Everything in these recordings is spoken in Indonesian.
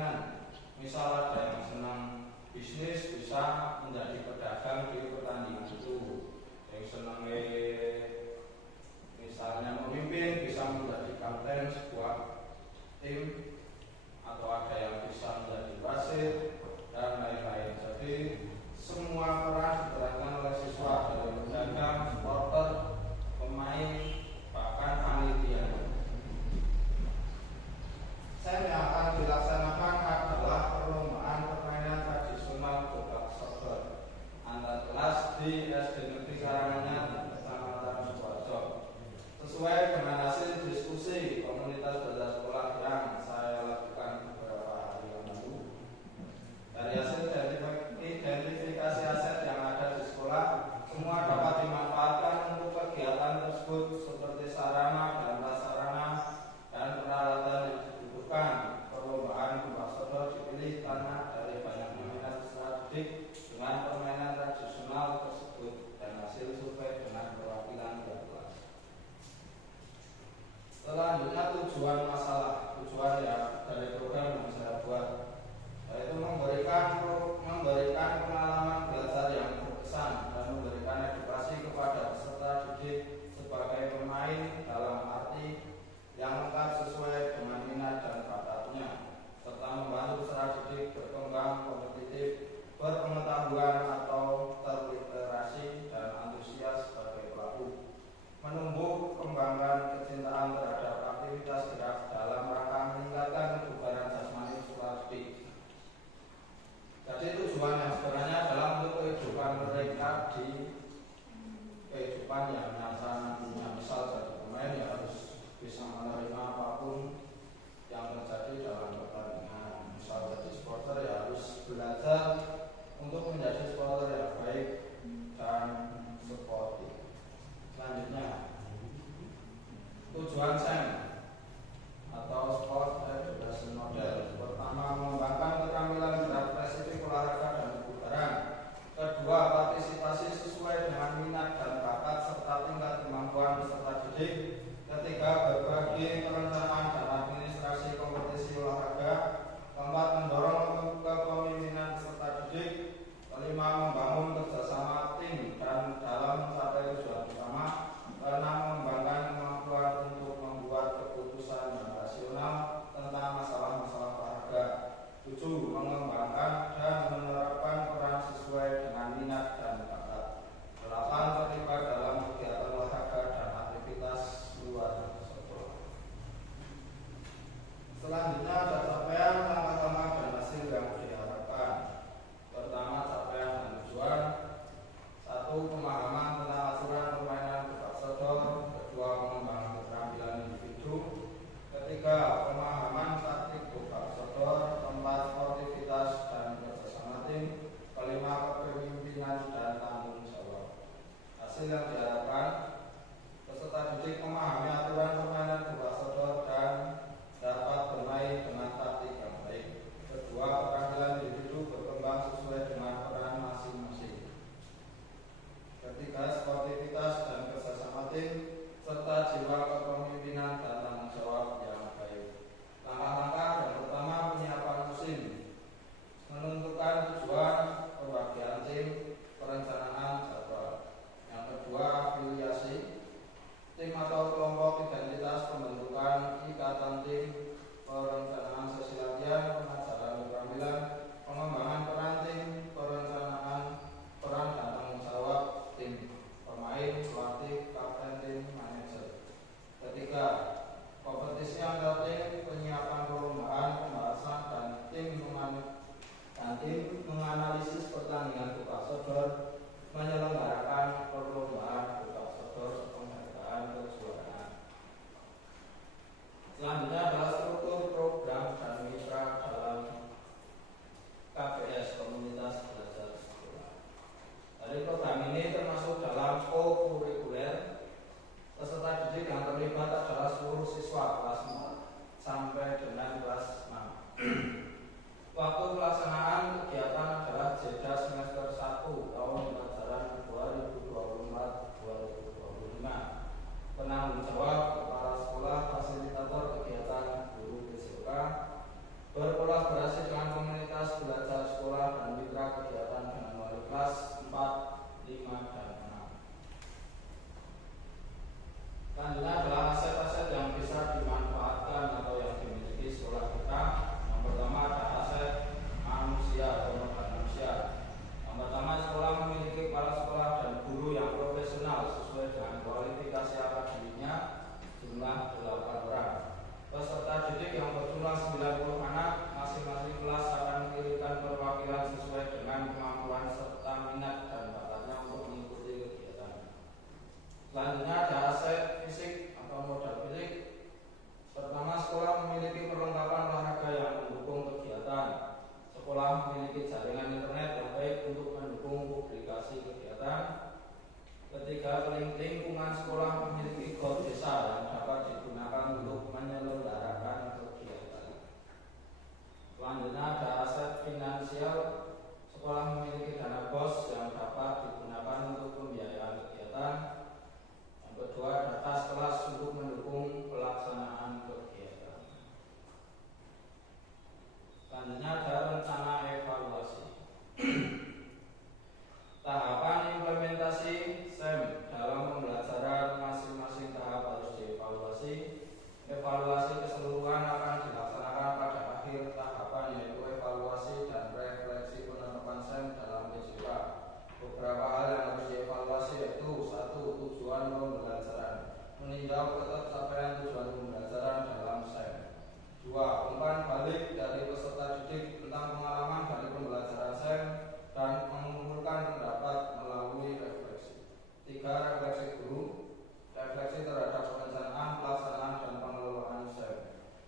keinginan. Misal ada yang senang bisnis bisa menjadi pedagang di pertandingan itu. Yang senang misalnya memimpin bisa menjadi kapten sebuah tim, atau ada yang bisa menjadi wasit dan lain-lain. Jadi semua peran diterapkan oleh siswa dari pedagang, supporter, pemain, bahkan panitia. Yang akan dilaksanakan adalah perlombaan permainan tradisional gobak sodor antar kelas di SD Negeri Karanganyar, Kecamatan Sukoharjo. Sesuai dengan hasil diskusi komunitas belajar sekolah yang saya lakukan beberapa hari yang lalu, dari hasil identifikasi aset yang ada di sekolah, semua dapat dimanfaatkan untuk kegiatan tersebut seperti sarana dan prasarana dan peralatan yang dibutuhkan. Perlombaan gobak sodor dipilih karena dari banyaknya minat strategik dengan permainan tradisional tersebut dan hasil survei dengan perwakilan kelas. Selanjutnya tujuan ya dari program yang saya buat, yaitu memberikan pengalaman belajar yang berkesan dan memberikan edukasi kepada peserta didik sebagai pemain dalam arti yang lengkap sesuai dengan minat dan bakatnya, serta membantu peserta didik berkembang kompetitif, berpengetahuan atau terliterasi dan antusias sebagai pelaku, menumbuh kembangkan kecintaan terhadap aktivitas gerak dalam rangka meningkatkan kebugaran jasmani peserta didik. Jadi tujuan yang sebenarnya adalah untuk kehidupan mereka di kehidupan yang nyata nantinya. Misal jadi pemain ya harus bisa menerima apapun yang terjadi dalam pertandingan. Misal jadi supporter ya harus belajar untuk menjadi supporter yang baik dan sportif. Selanjutnya, tujuan SEM atau Sport Education Model. Pertama, mengembangkan keterampilan gerak spesifik olahraga dan kebugaran. Kedua, partisipasi sesuai dengan minat dan bakat serta tingkat kemampuan peserta didik. Ketiga, berbagi perencanaan dan administrasi kompetisi olahraga. Keempat, mendorong kepemimpinan peserta didik. Kelima, membangun kerjasama tim dan dalam mencapai tujuan bersama. Keenam, mengembangkan kemampuan untuk membuat keputusan yang rasional tentang masalah-masalah olahraga. 7, mengembangkan dan menerapkan peran sesuai dengan minat dan bakat. 8, terlibat dalam kegiatan olahraga dan aktivitas luar sekolah. Selanjutnya ada capaian, langkah-langkah dan hasil yang diharapkan. Pertama, capaian dan tujuan. 1, pemahaman tentang aturan permainan gobak sodor. Kedua, pengembangan keterampilan individu. Ketiga, pemahaman taktik gobak sodor. Keempat, sportivitas dan kerjasama tim. Kelima, kepemimpinan dan tanggung jawab. Hasil yang diharapkan, peserta didik memahami aturan permainan gobak sodor dan dapat bermain dengan taktik yang baik. Kedua, keterampilan individu berkembang sesuai dengan peran masing-masing. Ketiga, sportivitas dan kerjasama tim serta jiwa kepemimpinan dan tanggung jawab yang baik. Langkah-langkah yang pertama, penyiapan musim, menentukan tujuan, pembagian tim, perencanaan jadwal. Yang kedua, afiliasi tim atau kelompok identitas, pembentukan ikatan tim, perencanaan sesi latihan, pengajaran keterampilan, pengembangan peran tim, perencanaan peran dan tanggung jawab tim, pemain, pelatih, kapten tim, manajer. Ketiga, kompetisi antar tim, penyiapan perlombaan, pembahasan dan tim menganalisis pertandingan gobak sodor, menyelenggarakan perlombaan gobak sodor, penghargaan kejuaraan. Selanjutnya adalah struktur program dan mitra dalam KBS, komunitas belajar sekolah. Dari program ini termasuk dalam co-kurikuler. Peserta didik yang terlibat adalah seluruh siswa kelas 4 sampai dengan kelas 6. Waktu pelaksanaan kegiatan adalah jeda semester 1 tahun pelajaran 2024-2025. Penanggung jawab kepala sekolah fasilitator kegiatan sekolah memiliki jaringan internet yang baik untuk mendukung publikasi kegiatan. Ketiga, lingkungan sekolah memiliki gor desa yang dapat digunakan untuk menyelenggarakan kegiatan. Selanjutnya ada aset finansial. Sekolah memiliki dana BOS yang dapat digunakan untuk pembiayaan kegiatan. Yang kedua, ada tas kelas untuk mendukung pelaksanaan kegiatan. Selanjutnya ada rencana evaluasi. Tahapan implementasi SEM dalam pembelajaran masing-masing tahap harus dievaluasi. Evaluasi keseluruhan akan dilaksanakan pada akhir tahapan, yaitu evaluasi dan refleksi penerapan SEM dalam PJK. Beberapa hal yang harus dievaluasi yaitu: 1. Tujuan pembelajaran, meninjau ketercapaian tujuan pembelajaran dalam SEM. 2. Umpan balik dari peserta didik tentang pengalaman dari pembelajaran SEM dan mengumpulkan pendapat melalui refleksi. 3. Refleksi guru, refleksi terhadap perencanaan, pelaksanaan, dan pengelolaan SEM.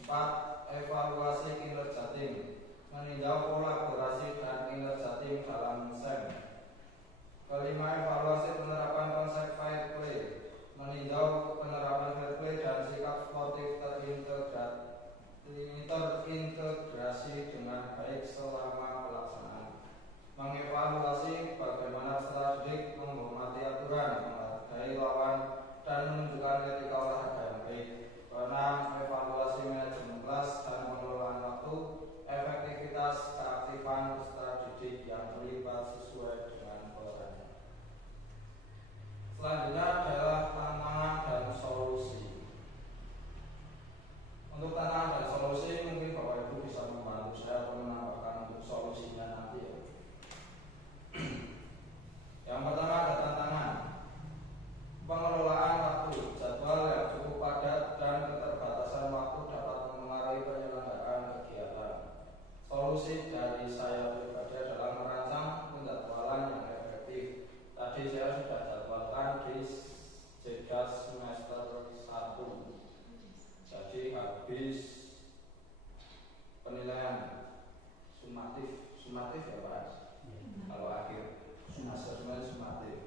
4. Evaluasi kinerja tim, meninjau kolaborasi dan kinerja tim dalam SEM. 5. Evaluasi penerapan konsep fair play, meninjau penerapan fair play dan sikap sportif terintegrasi dengan baik selama pelaksanaan. Mengevaluasi bagaimana peserta didik menghormati aturan, menghargai lawan, dan menunjukkan etika olahraga yang baik. 6. Evaluasi manajemen kelas dan pengelolaan waktu, efektivitas keaktifan peserta didik yang terlibat sesuai dengan perannya. Selanjutnya adalah tantangan dan solusi. Untuk tantangan dan solusi, mungkin Bapak Ibu bisa membantu saya atau menambahkan untuk solusinya nanti ya. Yang pertama ada tantangan pengelolaan waktu. Jadwal yang cukup padat dan keterbatasan waktu dapat mempengaruhi penyelenggaraan kegiatan. Solusi dari saya pribadi adalah merancang penjadwalan yang efektif. Tadi saya sudah jadwalkan di jeda semester 1. Jadi habis penilaian sumatif ya Pak. Kalau akhir semester sumatif,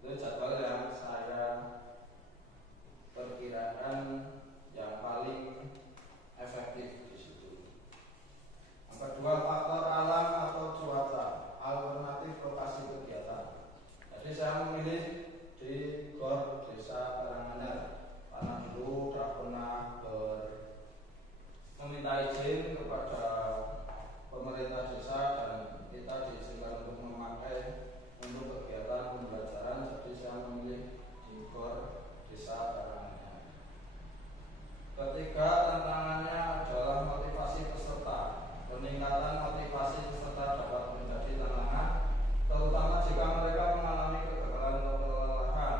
itu jadwal yang saya perkirakan yang paling efektif di situ. Yang kedua, faktor alam atau cuaca, alternatif lokasi kegiatan. Jadi saya memilih di GOR Desa Karanganyar karena dulu sudah pernah meminta izin kepada pemerintah desa dan kita diizinkan untuk memakai untuk kegiatan pembelajaran. Jadi saya memilih di GOR Desa Karanganyar. Ketiga, tantangannya adalah motivasi peserta. Peningkatan motivasi peserta dapat menjadi tantangan, terutama jika mereka mengalami kegagalan atau kelelahan.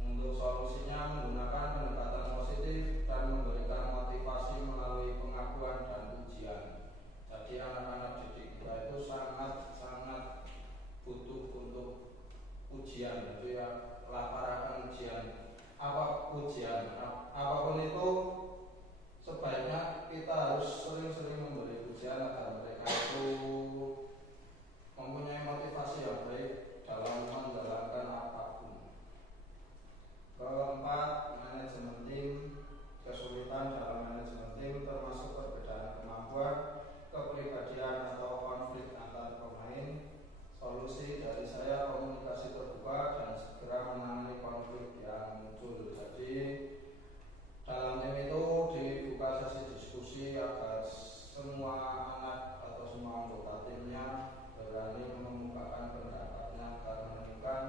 Untuk solusinya menggunakan pendekatan positif dan memberikan motivasi melalui pengakuan dan ujian. Jadi anak-anak didik kita itu sangat butuh untuk ujian. Jadi ya lapar akan ujian. Apapun itu sebaiknya kita harus sering-sering memberi ujian agar mereka itu mempunyai motivasi yang baik dalam menjalankan apapun. Keempat, manajemen tim. Kesulitan dalam manajemen tim termasuk perbedaan kemampuan, kepribadian atau konflik antar pemain. Solusi dari saya komunikasi terbuka dan segera menangani konflik yang muncul. Jadi dalam tim itu dibuka sesi diskusi agar semua anak atau semua anggota timnya berani mengemukakan pendapatnya agar menemukan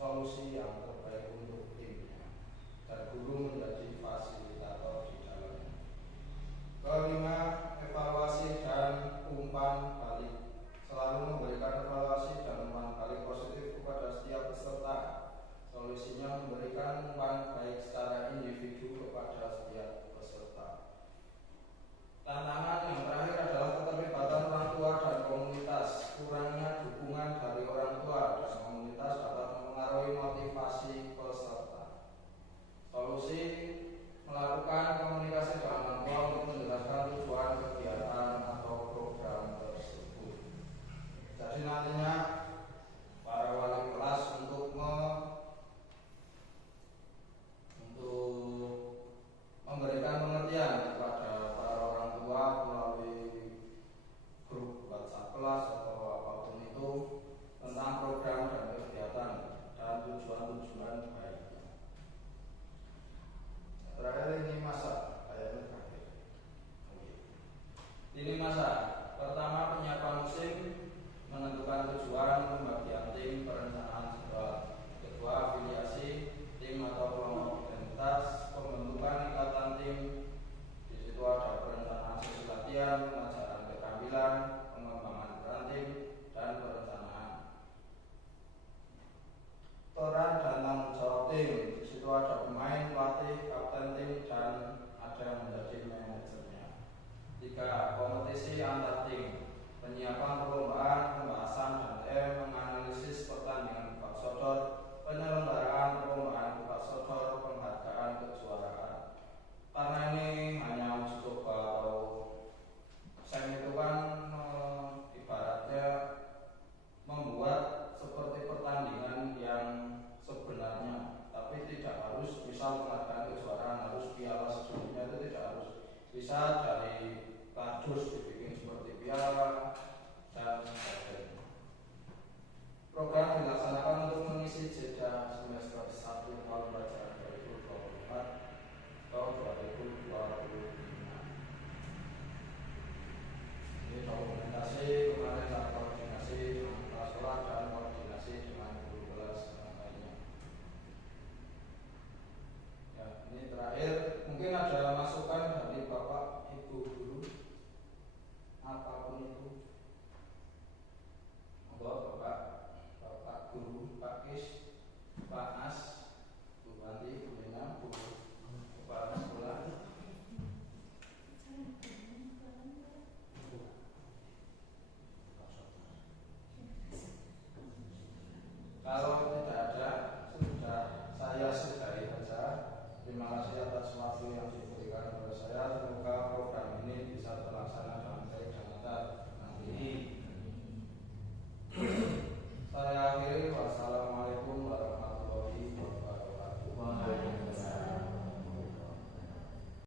solusi yang terbaik untuk timnya, dan guru menjadi fasilitator di dalamnya. Kelima, evaluasi dan umpan balik. Selalu memberikan evaluasi dan umpan balik positif kepada setiap peserta. Solusinya memberikan umpan baik secara individu kepada setiap peserta. Tantangan yang terakhir adalah keterlibatan orang tua dan komunitas. Kurangnya dukungan dari orang tua dan komunitas dapat mempengaruhi motivasi peserta. Solusi melakukan komunikasi dengan orang tua untuk menjelaskan tujuan kegiatan atau program tersebut. Pertama, penyiapan musim, menentukan tujuan, pembagian tim, perencanaan jadwal. Kedua, afiliasi tim atau kelompok identitas, pembentukan ikatan tim. Di situ ada perencanaan sesi latihan, pengajaran keterampilan, pengembangan peran tim, dan perencanaan. Peran dan tanggung jawab tim. Di situ ada pemain, pelatih, kapten tim, dan ada yang menjadi manajernya. 3. Kompetisi antar tim, penyiapan perlombaan, pembahasan dan menganalisis pertandingan buka sodor, penyelenggaraan perlombaan buka sodor, penghargaan kejuaraan. Karena ini hanya uji coba atau SEM itu kan ibaratnya membuat seperti pertandingan yang sebenarnya, tapi tidak harus misal penghargaan kejuaraan harus piala sebelumnya, itu tidak harus, bisa dari kardus dibikin seperti piala